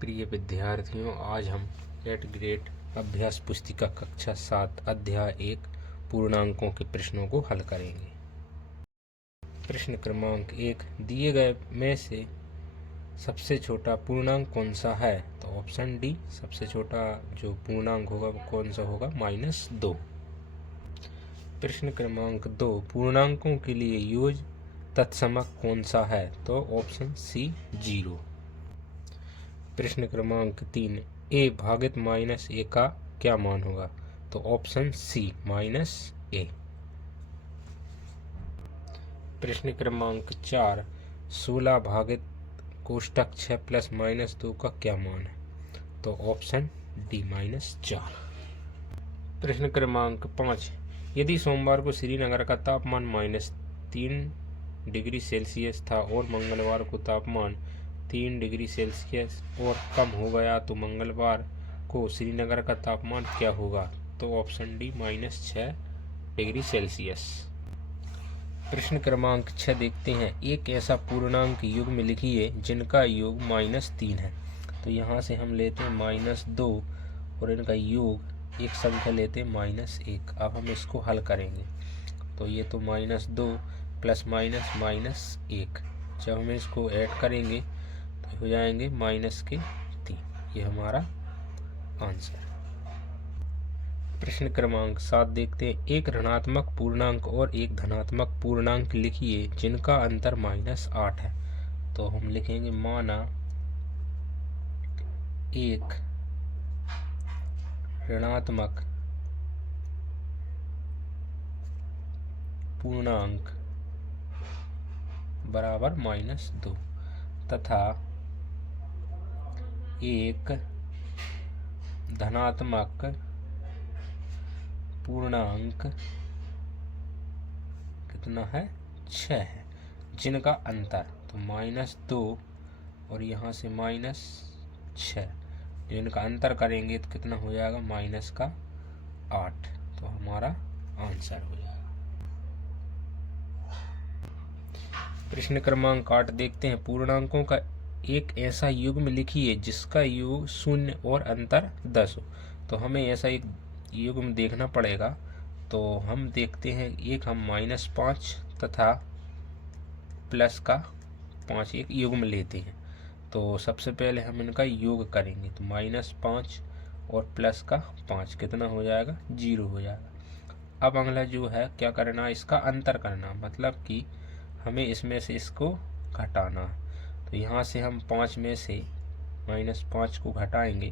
प्रिय विद्यार्थियों, आज हम 8th ग्रेड अभ्यास पुस्तिका कक्षा 7 अध्याय 1 पूर्णांकों के प्रश्नों को हल करेंगे। प्रश्न क्रमांक 1, दिए गए में से सबसे छोटा पूर्णांक कौन सा है? तो ऑप्शन डी, सबसे छोटा जो पूर्णांक होगा वो कौन सा होगा? -2। प्रश्न क्रमांक 2, पूर्णांकों के लिए योज्य तत्समक कौन सा है? तो ऑप्शन सी 0। प्रश्न क्रमांक 3, a भागित -a का क्या मान होगा? तो ऑप्शन सी -a। प्रश्न क्रमांक 4, 16 भागित कोष्टक 6 प्लस -2 का क्या मान है? तो ऑप्शन डी -4। प्रश्न क्रमांक 5, यदि सोमवार को श्रीनगर का तापमान -3 डिग्री सेल्सियस था और मंगलवार को तापमान 3 डिग्री सेल्सियस और कम हो गया तो मंगलवार को श्रीनगर का तापमान क्या होगा? तो ऑप्शन डी -6 डिग्री सेल्सियस। प्रश्न क्रमांक 6 देखते हैं, एक ऐसा पूर्णांक युग्म लिखिए जिनका योग -3 है। तो यहाँ से हम लेते हैं -2 और इनका योग एक संख्या लेते हैं -1। अब हम इसको हल करेंगे तो ये तो -2 प्लस माइनस -1, जब हम इसको ऐड करेंगे तो हो जाएंगे -3। ये हमारा आंसर है। प्रश्न क्रमांक 7 देखते हैं, एक ऋणात्मक पूर्णांक और एक धनात्मक पूर्णांक लिखिए जिनका अंतर -8 है। तो हम लिखेंगे, माना एक ऋणात्मक पूर्णांक बराबर -2 तथा एक धनात्मक पूर्णांक कितना है? 6 है, जिनका अंतर तो -2 और यहाँ से -6, जिनका अंतर करेंगे तो कितना हो जाएगा? -8। तो हमारा आंसर हो जाएगा। प्रश्न क्रमांक 8 देखते हैं, पूर्णांकों का एक ऐसा युग्म लिखिए जिसका योग 0 और अंतर 10 हो। तो हमें ऐसा एक युग्म देखना पड़ेगा। तो हम देखते हैं, एक हम -5 तथा प्लस का 5 एक युग्म लेते हैं। तो सबसे पहले हम इनका योग करेंगे तो -5 और प्लस का 5 कितना हो जाएगा? 0 हो जाएगा। अब अगला जो है क्या करना, इसका अंतर करना, मतलब कि हमें इसमें से इसको घटाना है। तो यहाँ से हम 5 में से -5 को घटाएंगे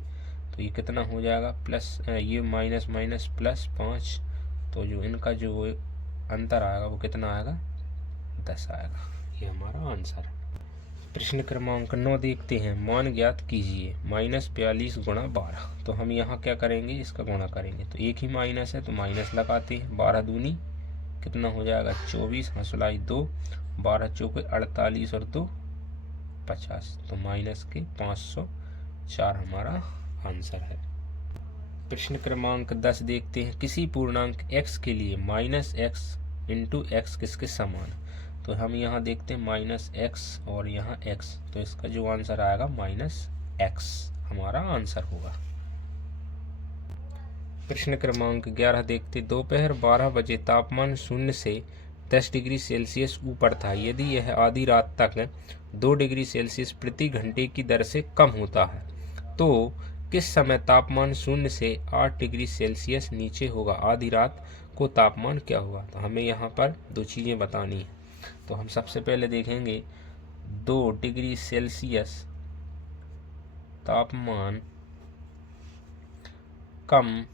तो ये कितना हो जाएगा? प्लस, ये माइनस माइनस प्लस 5, तो जो इनका जो अंतर आएगा वो कितना आएगा? 10 आएगा। ये हमारा आंसर है। प्रश्न क्रमांक 9 देखते हैं, मान ज्ञात कीजिए -42 गुणा 12। तो हम यहाँ क्या करेंगे? इसका गुणा करेंगे तो एक ही माइनस है तो माइनस लगाते हैं। 12 दूनी कितना हो जाएगा? 24, हंसुलाई 2, 12 चौके 48 और 2 50, तो माइनस के 504 हमारा आंसर है। प्रश्न क्रमांक 10 देखते हैं, किसी पूर्णांक x के लिए -x इंटू एक्स किसके समान? तो हम यहाँ देखते हैं -x और यहाँ x, तो इसका जो आंसर आएगा -x हमारा आंसर होगा। प्रश्न क्रमांक 11 देखते, दोपहर 12 बजे तापमान 0 से 10 डिग्री सेल्सियस ऊपर था। यदि यह आधी रात तक 2 डिग्री सेल्सियस प्रति घंटे की दर से कम होता है तो किस समय तापमान 0 से 8 डिग्री सेल्सियस नीचे होगा? आधी रात को तापमान क्या होगा? तो हमें यहाँ पर दो चीज़ें बतानी है। तो हम सबसे पहले देखेंगे 2 डिग्री सेल्सियस तापमान कम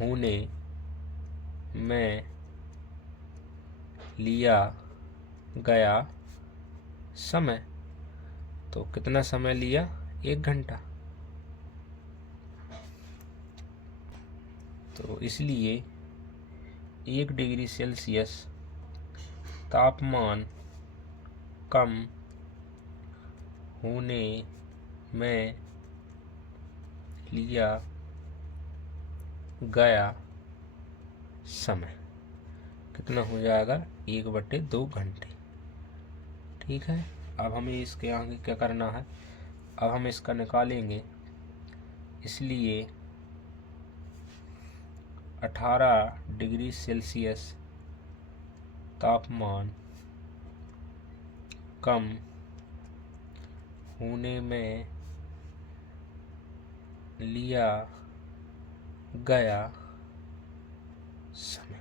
होने में लिया गया समय। तो कितना समय लिया? 1 घंटा। तो इसलिए 1 डिग्री सेल्सियस तापमान कम होने में लिया गया समय कितना हो जाएगा? 1/2 घंटे। ठीक है, अब हमें इसके आगे क्या करना है, अब हम इसका निकालेंगे। इसलिए 18 डिग्री सेल्सियस तापमान कम होने में लिया गया समय।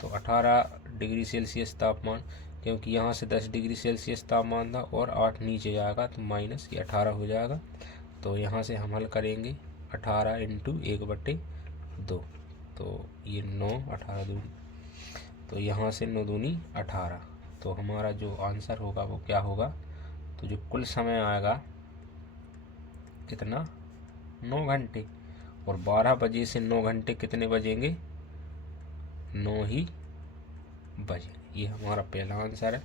तो 18 डिग्री सेल्सियस तापमान, क्योंकि यहाँ से 10 डिग्री सेल्सियस तापमान था और 8 नीचे जाएगा तो माइनस ये 18 हो जाएगा। तो यहाँ से हम हल करेंगे 18 इंटू 1/2, तो ये 9, 18 दूनी, तो यहाँ से 9 दूनी 18। तो हमारा जो आंसर होगा वो क्या होगा, तो जो कुल समय आएगा कितना, 9 घंटे। और 12 बजे से 9 घंटे कितने बजेंगे, 9 ही बजे। ये हमारा पहला आंसर है।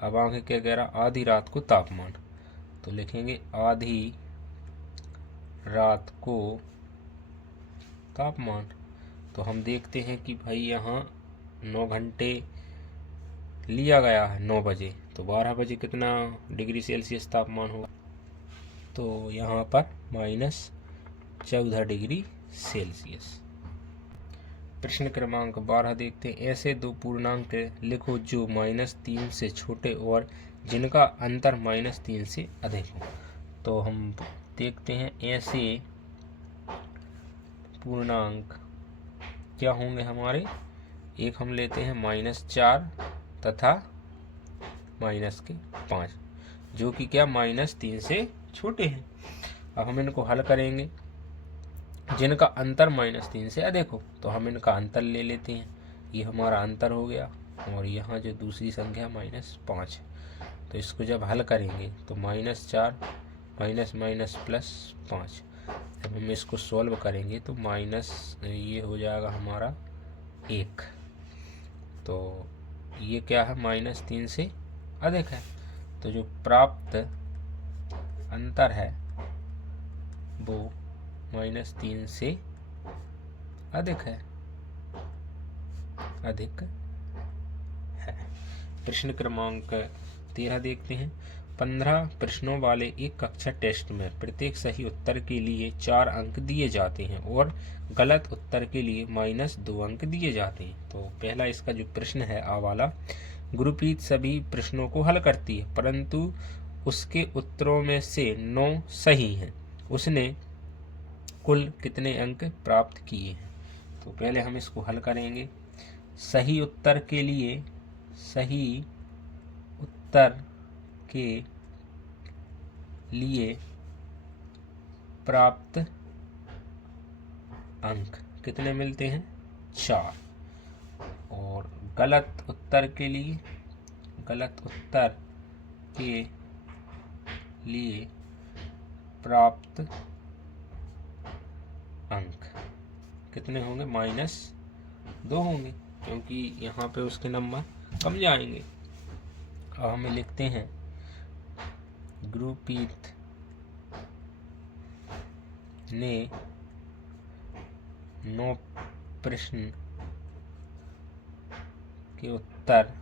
अब आगे क्या कह रहा, आधी रात को तापमान, तो लिखेंगे आधी रात को तापमान। तो हम देखते हैं कि भाई यहाँ 9 घंटे लिया गया है 9 बजे, तो 12 बजे कितना डिग्री सेल्सियस तापमान होगा, तो यहाँ पर -14 डिग्री सेल्सियस। प्रश्न क्रमांक 12 देखते हैं। ऐसे दो पूर्णांक लिखो जो -3 से छोटे और जिनका अंतर -3 से अधिक हो। तो हम देखते हैं ऐसे पूर्णांक क्या होंगे हमारे, एक हम लेते हैं -4 तथा -5, जो कि क्या -3 से छोटे हैं। अब हम इनको हल करेंगे, जिनका अंतर -3 से अधिक हो, तो हम इनका अंतर ले लेते हैं। ये हमारा अंतर हो गया, और यहाँ जो दूसरी संख्या -5 है, तो इसको जब हल करेंगे तो -4 +5। जब हम इसको सॉल्व करेंगे तो ये हो जाएगा हमारा 1। तो ये क्या है, -3 से अधिक है। तो जो प्राप्त अंतर है वो -3 से अधिक है। प्रश्न क्रमांक 13 देखते हैं। 15 प्रश्नों वाले एक कक्षा टेस्ट में प्रत्येक सही उत्तर के लिए 4 अंक दिए जाते हैं और गलत उत्तर के लिए -2 अंक दिए जाते हैं। तो पहला इसका जो प्रश्न है आ वाला, गुरप्रीत सभी प्रश्नों को हल करती है परंतु उसके उत्तरों में से 9 सही हैं। उसने कुल कितने अंक प्राप्त किए हैं। तो पहले हम इसको हल करेंगे। सही उत्तर के लिए प्राप्त अंक कितने मिलते हैं, 4। और गलत उत्तर के लिए प्राप्त अंक कितने होंगे, -2 होंगे, क्योंकि यहाँ पे उसके नंबर कम जाएंगे। अब हमें लिखते हैं गुरप्रीत ने 9 प्रश्न के उत्तर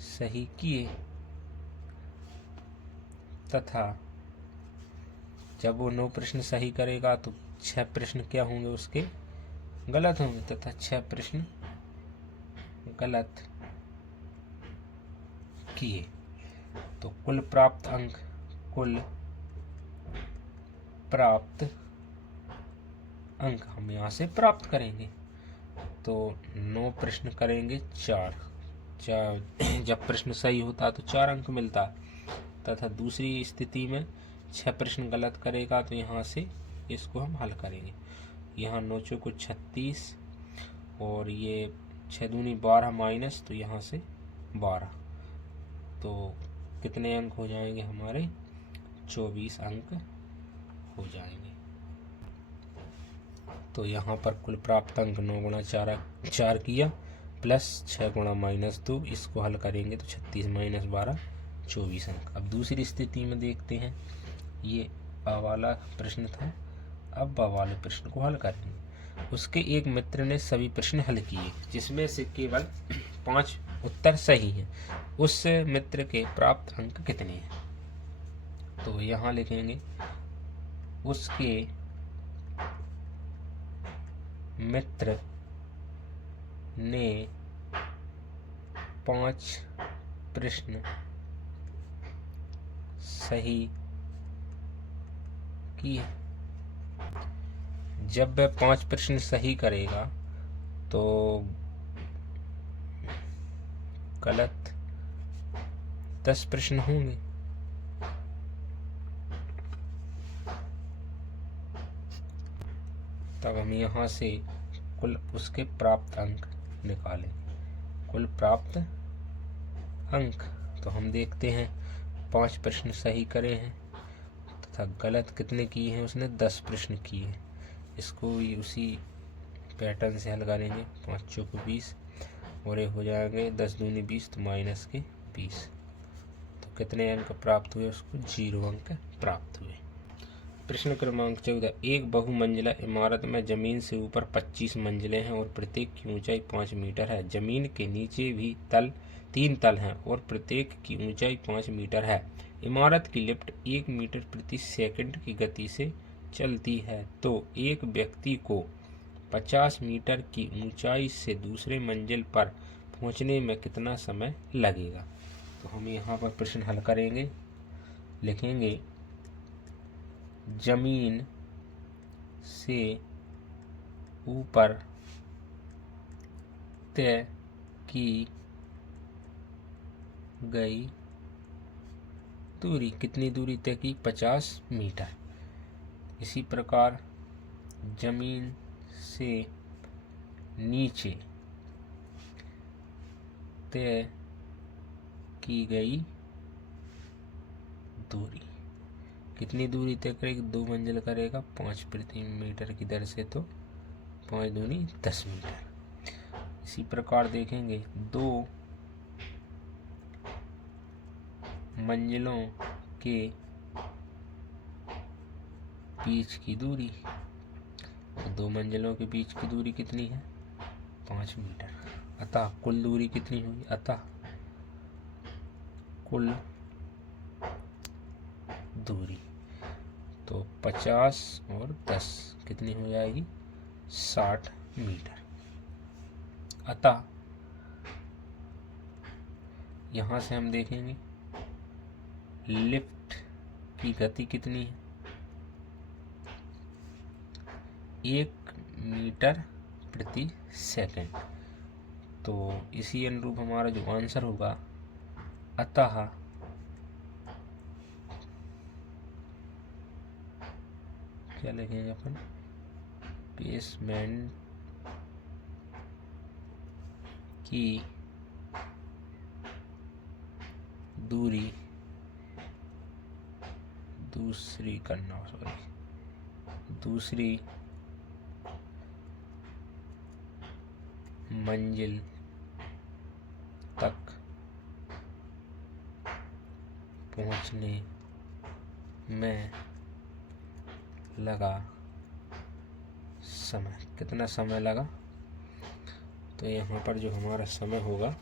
सही किए तथा जब वो 9 प्रश्न सही करेगा तो 6 प्रश्न क्या होंगे, उसके गलत होंगे तथा 6 प्रश्न गलत किए। तो कुल प्राप्त अंक हम यहाँ से प्राप्त करेंगे। तो 9 प्रश्न करेंगे 4 जब प्रश्न सही होता तो 4 अंक मिलता, तथा दूसरी स्थिति में 6 प्रश्न गलत करेगा तो यहाँ से इसको हम हल करेंगे। यहाँ 9 चौको 36 और ये 6 दूनी 12 माइनस, तो यहाँ से 12, तो कितने अंक हो जाएंगे हमारे, 24 अंक हो जाएंगे। तो यहाँ पर कुल प्राप्त अंक 9 गुणा 4 किया प्लस 6 गुणा -2, इसको हल करेंगे तो 36 - 12 24 अंक। अब दूसरी स्थिति में देखते हैं, ये आ वाला प्रश्न था, अब बा वाले प्रश्न को हल करेंगे। उसके एक मित्र ने सभी प्रश्न हल किए जिसमें से केवल 5 उत्तर सही है। उस मित्र के प्राप्त अंक कितने हैं? तो यहाँ लिखेंगे उसके मित्र ने 5 प्रश्न सही किए। जब वह 5 प्रश्न सही करेगा तो गलत 10 प्रश्न होंगे। तब हम यहाँ से कुल उसके प्राप्त अंक निकालेंगे। कुल प्राप्त अंक तो हम देखते हैं 5 प्रश्न सही करे हैं तथा गलत कितने किए हैं उसने? 10 प्रश्न किए हैं। इसको भी उसी पैटर्न से हल करेंगे। 5 चौक 20 और ये हो जाएंगे 10 दूनी 20 तो माइनस के 20। तो कितने अंक प्राप्त हुए उसको? 0 अंक प्राप्त हुए। प्रश्न क्रमांक 14, एक बहुमंजिला इमारत में जमीन से ऊपर 25 मंजिलें हैं और प्रत्येक की ऊंचाई 5 मीटर है। जमीन के नीचे भी 3 तल हैं और प्रत्येक की ऊंचाई 5 मीटर है। इमारत की लिफ्ट 1 मीटर प्रति सेकंड की गति से चलती है, तो एक व्यक्ति को 50 मीटर की ऊंचाई से दूसरे मंजिल पर पहुंचने में कितना समय लगेगा? तो हम यहाँ पर प्रश्न हल करेंगे। लिखेंगे जमीन से ऊपर तय की गई दूरी, कितनी दूरी तय की? 50 मीटर। इसी प्रकार जमीन से नीचे तय की गई दूरी, कितनी दूरी तय करेगी? 2 मंजिल करेगा 5 प्रति मीटर की दर से, तो 5 दूनी 10 मीटर। इसी प्रकार देखेंगे 2 मंजिलों के बीच की दूरी, तो 2 मंजिलों के बीच की दूरी कितनी है? 5 मीटर। अतः कुल दूरी कितनी होगी? अतः कुल दूरी तो 50 और 10 कितनी हो जाएगी? 60 मीटर। अतः यहाँ से हम देखेंगे लिफ्ट की गति कितनी है? 1 मीटर प्रति सेकंड। तो इसी अनुरूप हमारा जो आंसर होगा, अतः क्या लिखेंगे अपन? बेसमेंट की दूरी दूसरी मंजिल तक पहुंचने में लगा समय, कितना समय लगा? तो यहाँ पर जो हमारा समय होगा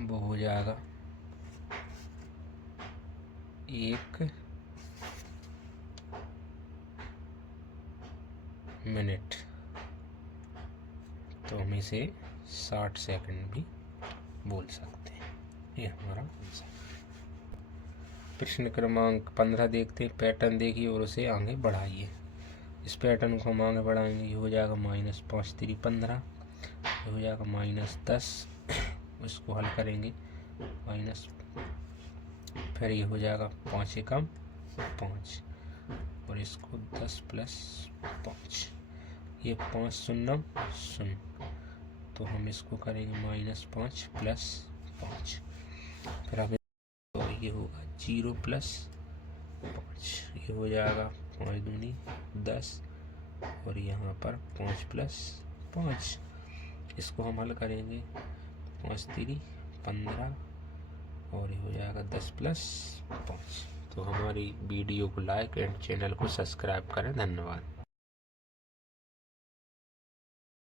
वो हो जाएगा 1 मिनट। तो हम इसे 60 सेकंड भी बोल सकते हैं। ये हमारा आंसर। प्रश्न क्रमांक 15 देखते हैं। पैटर्न देखिए और उसे आगे बढ़ाइए। इस पैटर्न को हम आगे बढ़ाएंगे। ये हो जाएगा -5 3 15, ये हो जाएगा -10, इसको हल करेंगे माइनस, फिर ये हो जाएगा 5 एकम 5 और इसको 10 प्लस 5, ये 5 शून्य 0, तो हम इसको करेंगे -5 प्लस 5, फिर अब तो ये होगा 0 प्लस 5, ये हो जाएगा 5 दूनी 10 और यहाँ पर 5 प्लस 5, इसको हम हल करेंगे 5 3 15 और ये हो जाएगा 10 प्लस 5। तो हमारी वीडियो को लाइक एंड चैनल को सब्सक्राइब करें। धन्यवाद।